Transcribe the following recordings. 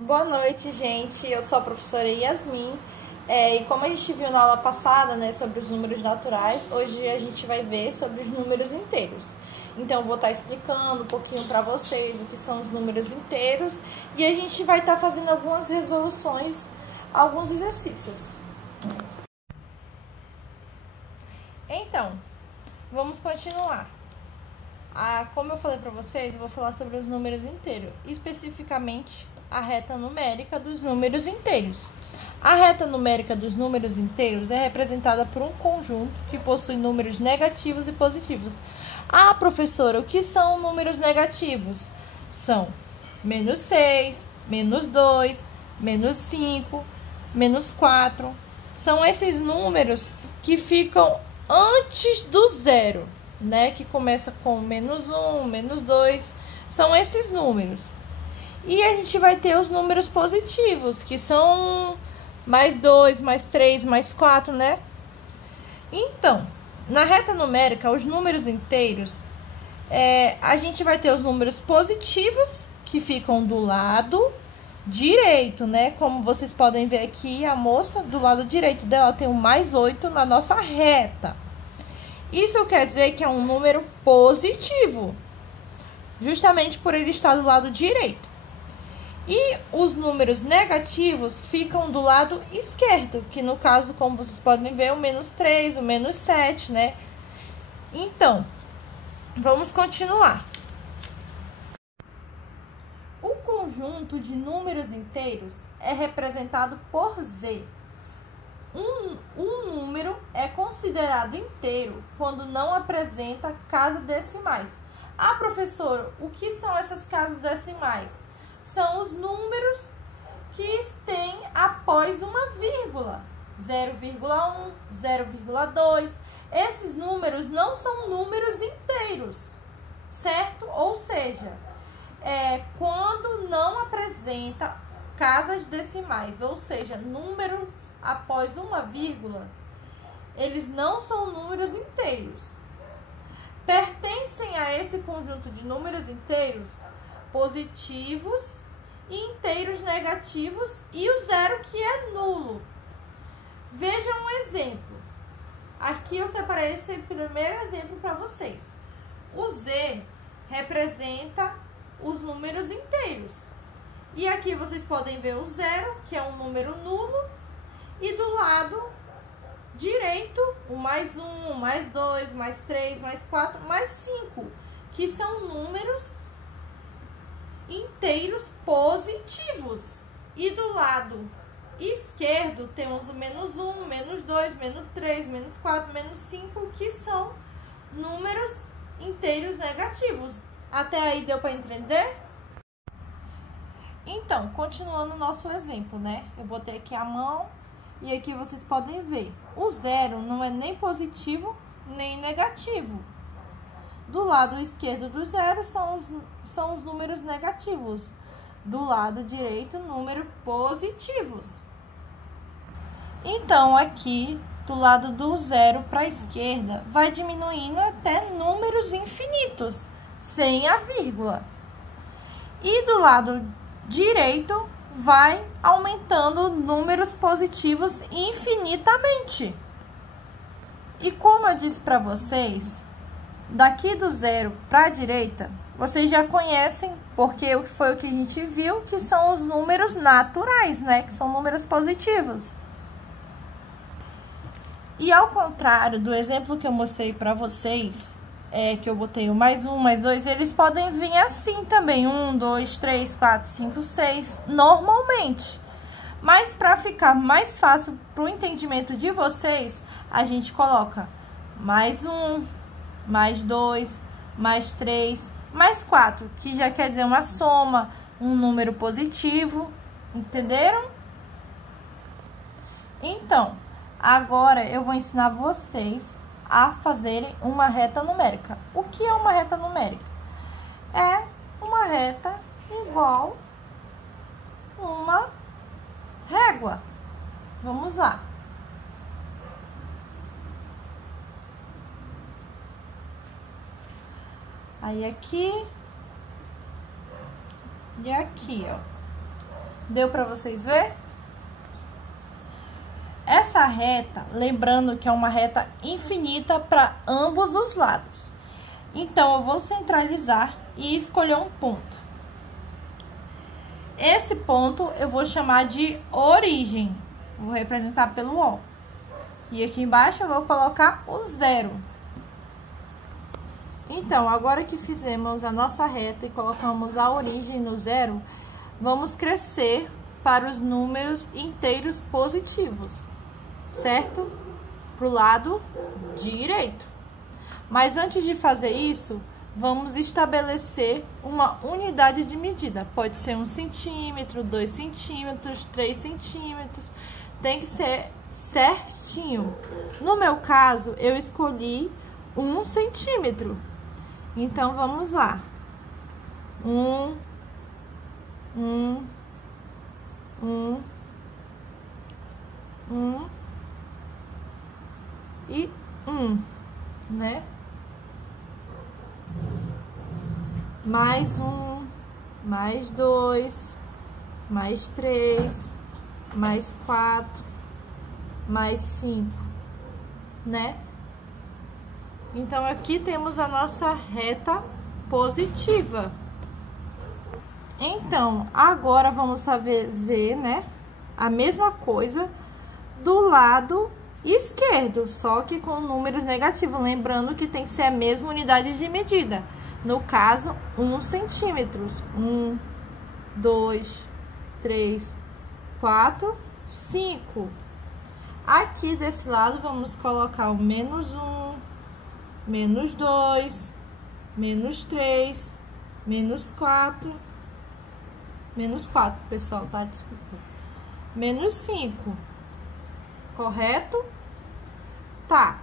Boa noite, gente. Eu sou a professora Yasmin. E como a gente viu na aula passada, né, sobre os números naturais, hoje a gente vai ver sobre os números inteiros. Então, eu vou estar explicando um pouquinho para vocês o que são os números inteiros e a gente vai estar fazendo algumas resoluções, alguns exercícios. Então, vamos continuar. Como eu falei para vocês, eu vou falar sobre os números inteiros, especificamente a reta numérica dos números inteiros. A reta numérica dos números inteiros é representada por um conjunto que possui números negativos e positivos. Ah, professora, o que são números negativos? São menos 6, menos 2, menos 5, menos 4. São esses números que ficam antes do zero, né? Que começa com menos 1, menos 2. São esses números. E a gente vai ter os números positivos, que são mais 2, mais 3, mais 4, né? Então, na reta numérica, os números inteiros, a gente vai ter os números positivos, que ficam do lado direito, né? Como vocês podem ver aqui, a moça do lado direito dela tem o mais 8 na nossa reta. Isso quer dizer que é um número positivo, justamente por ele estar do lado direito. E os números negativos ficam do lado esquerdo, que no caso, como vocês podem ver, o menos 3, o menos 7, né? Então, vamos continuar. O conjunto de números inteiros é representado por Z. Um número é considerado inteiro quando não apresenta casas decimais. Ah, professora, o que são essas casas decimais? São os números que têm após uma vírgula, 0,1, 0,2. Esses números não são números inteiros, certo? Ou seja, quando não apresenta casas decimais, ou seja, números após uma vírgula, eles não são números inteiros. Pertencem a esse conjunto de números inteiros positivos e inteiros negativos e o zero, que é nulo. Veja um exemplo. Aqui eu separei esse primeiro exemplo para vocês. O Z representa os números inteiros. E aqui vocês podem ver o zero, que é um número nulo, e do lado direito, o mais 1, mais 2, mais 3, mais 4, mais 5, que são números inteiros positivos. E do lado esquerdo temos o menos 1, menos 2, menos 3, menos 4, menos 5, que são números inteiros negativos. Até aí deu para entender? Então, continuando o nosso exemplo, né? Eu botei aqui a mão e aqui vocês podem ver. O zero não é nem positivo nem negativo. Do lado esquerdo do zero são os números negativos. Do lado direito, números positivos. Então, aqui, do lado do zero para a esquerda, vai diminuindo até números infinitos, sem a vírgula. E do lado direito, vai aumentando números positivos infinitamente. E como eu disse para vocês, daqui do zero para a direita, vocês já conhecem, porque foi o que a gente viu, que são os números naturais, né? Que são números positivos. E ao contrário do exemplo que eu mostrei para vocês, que eu botei o mais 1, mais 2, eles podem vir assim também, 1, 2, 3, 4, 5, 6, normalmente. Mas para ficar mais fácil para o entendimento de vocês, a gente coloca mais 1, mais 2, mais 3, mais 4, que já quer dizer uma soma, um número positivo, entenderam? Então, agora eu vou ensinar vocês a fazerem uma reta numérica. O que é uma reta numérica? É uma reta igual uma régua. Vamos lá. Aí aqui e aqui, ó. Deu para vocês ver? Essa reta, lembrando que é uma reta infinita para ambos os lados. Então, eu vou centralizar e escolher um ponto. Esse ponto eu vou chamar de origem. Vou representar pelo O. E aqui embaixo eu vou colocar o 0. Então, agora que fizemos a nossa reta e colocamos a origem no 0, vamos crescer para os números inteiros positivos, certo? Pro lado direito. Mas antes de fazer isso, vamos estabelecer uma unidade de medida. Pode ser 1 centímetro, 2 centímetros, 3 centímetros. Tem que ser certinho. No meu caso, eu escolhi 1 centímetro. Então, vamos lá. 1 e 1, né? Mais 1, mais 2, mais 3, mais 4, mais 5, né? Então, aqui temos a nossa reta positiva. Então, agora vamos fazer, né, a mesma coisa do lado esquerdo, só que com números negativos. Lembrando que tem que ser a mesma unidade de medida. No caso, 1 centímetros. 1, 2, 3, 4, 5. Aqui desse lado, vamos colocar o menos 1, menos 2, menos 3, menos 4, menos 4, pessoal, tá? Desculpa. Menos 5. Correto? Tá.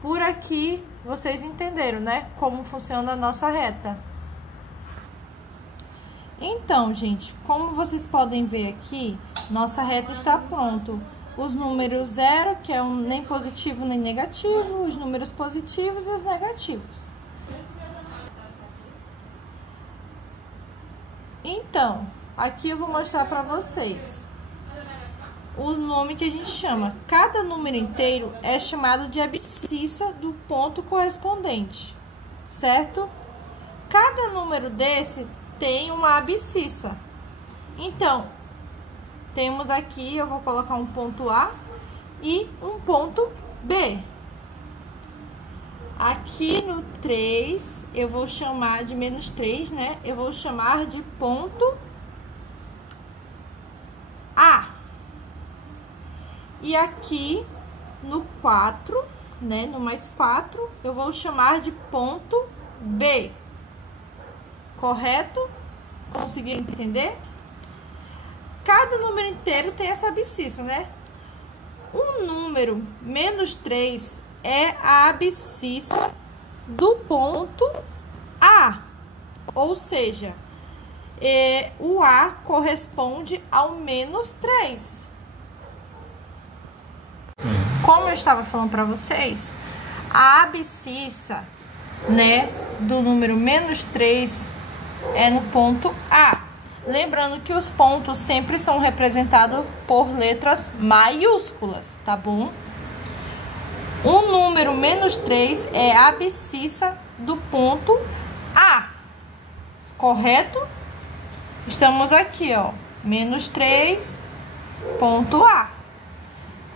Por aqui, vocês entenderam, né? Como funciona a nossa reta. Então, gente, como vocês podem ver aqui, nossa reta está pronto. Os números 0, que é nem positivo nem negativo, os números positivos e os negativos. Então, aqui eu vou mostrar para vocês o nome que a gente chama. Cada número inteiro é chamado de abscissa do ponto correspondente, certo? Cada número desse tem uma abscissa. Então, temos aqui, eu vou colocar um ponto A e um ponto B. Aqui no 3, eu vou chamar de menos 3, né? Eu vou chamar de ponto A. E aqui no 4, né? No mais 4, eu vou chamar de ponto B. Correto? Conseguiram entender? Cada número inteiro tem essa abscissa, né? O número menos 3 é a abscissa do ponto A. Ou seja, o A corresponde ao menos 3. Como eu estava falando para vocês, a abscissa, né, do número menos 3 é no ponto A. Lembrando que os pontos sempre são representados por letras maiúsculas, tá bom? O número menos 3 é a abscissa do ponto A, correto? Estamos aqui, ó, menos 3, ponto A.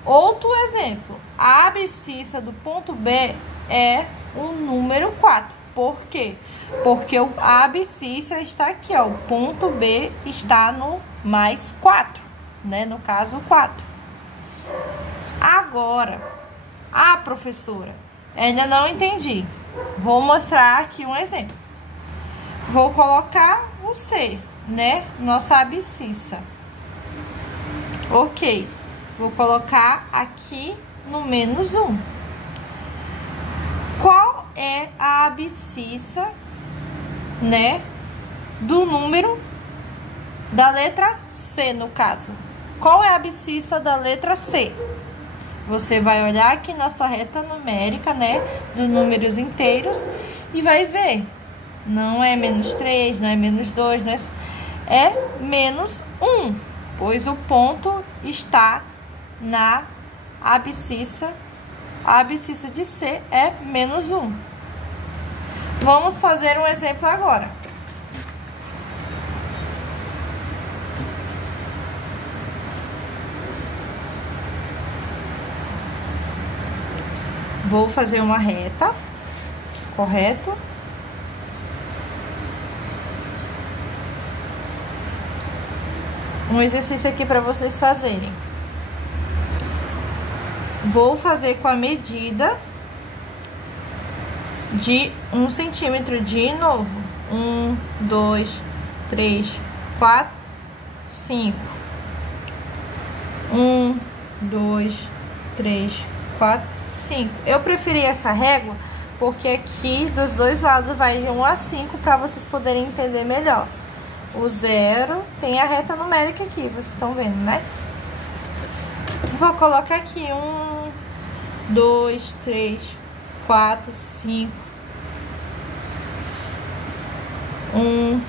Outro exemplo, a abscissa do ponto B é o número 4. Por quê? Porque a abscissa está aqui, ó, o ponto B está no mais 4, né? No caso, 4. Agora, professora, ainda não entendi. Vou mostrar aqui um exemplo. Vou colocar o C, né? Nossa abscissa. Ok. Vou colocar aqui no menos 1. Qual é a abscissa, né, do número da letra C, no caso? Qual é a abscissa da letra C? Você vai olhar aqui na sua reta numérica, né, dos números inteiros e vai ver. Não é menos 3, não é menos 2, não é menos 1, pois o ponto está na abscissa. A abscissa de C é menos 1. Vamos fazer um exemplo agora. Vou fazer uma reta, correto? Um exercício aqui para vocês fazerem. Vou fazer com a medida de 1 centímetro de novo. 1, 2, 3, 4, 5. 1, 2, 3, 4, 5. Eu preferi essa régua porque aqui dos dois lados vai de 1 a 5 para vocês poderem entender melhor. O 0 tem a reta numérica aqui, vocês estão vendo, né? Vou colocar aqui 1, 2, 3, 4, 5. 1,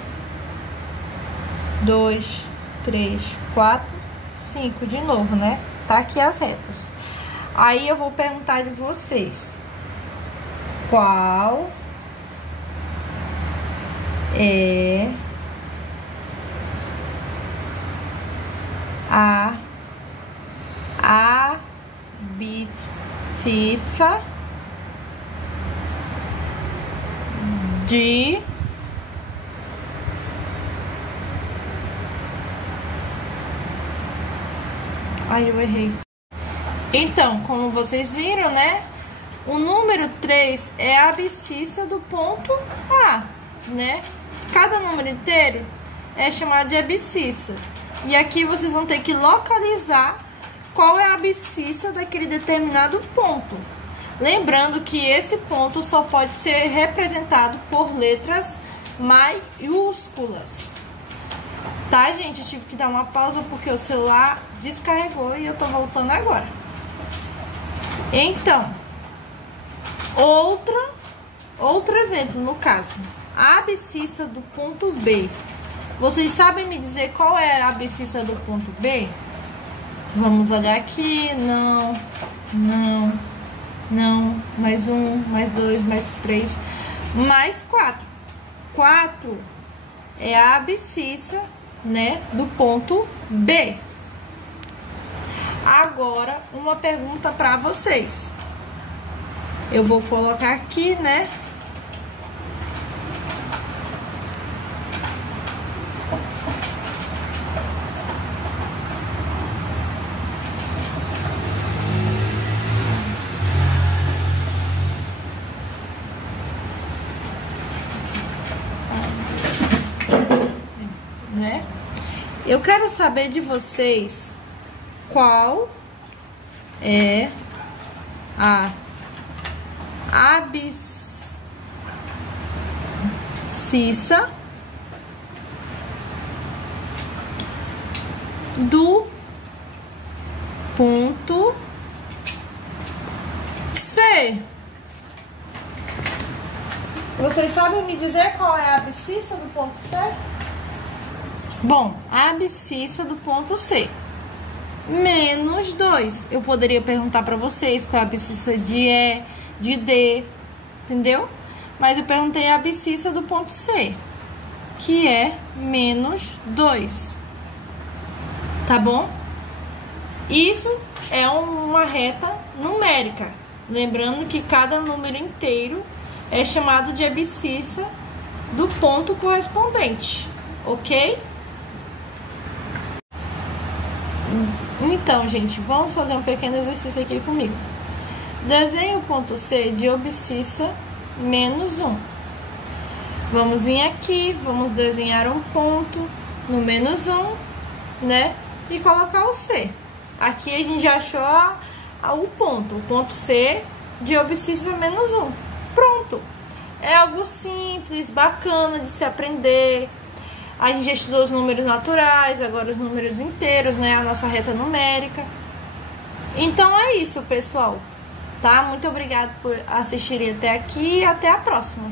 2, 3, 4, 5 de novo, né? Tá aqui as retas. Aí eu vou perguntar de vocês. Qual é a abscissa de eu errei. Então, como vocês viram, né? O número 3 é a abscissa do ponto A, né? Cada número inteiro é chamado de abscissa. E aqui vocês vão ter que localizar qual é a abscissa daquele determinado ponto. Lembrando que esse ponto só pode ser representado por letras maiúsculas. Tá, gente? Eu tive que dar uma pausa porque o celular descarregou e eu tô voltando agora. Então, outro exemplo, no caso, a abscissa do ponto B. Vocês sabem me dizer qual é a abscissa do ponto B? Vamos olhar aqui. Não, mais 1, mais 2, mais 3, mais 4. 4 é a abscissa, né, do ponto B. Agora, uma pergunta para vocês. Eu vou colocar aqui, né? Eu quero saber de vocês qual é a abscissa do ponto C. Vocês sabem me dizer qual é a abscissa do ponto C? Bom, a abscissa do ponto C, menos 2. Eu poderia perguntar para vocês qual é a abscissa de E, de D, entendeu? Mas eu perguntei a abscissa do ponto C, que é menos 2. Tá bom? Isso é uma reta numérica. Lembrando que cada número inteiro é chamado de abscissa do ponto correspondente, ok? Então, gente, vamos fazer um pequeno exercício aqui comigo. Desenhe o ponto C de abscissa menos 1. Vamos vir aqui, vamos desenhar um ponto no menos 1, né? E colocar o C. Aqui a gente já achou o ponto C de abscissa menos 1. Pronto! É algo simples, bacana de se aprender. A gente já estudou os números naturais, agora os números inteiros, né? A nossa reta numérica. Então é isso, pessoal. Tá? Muito obrigada por assistirem até aqui e até a próxima.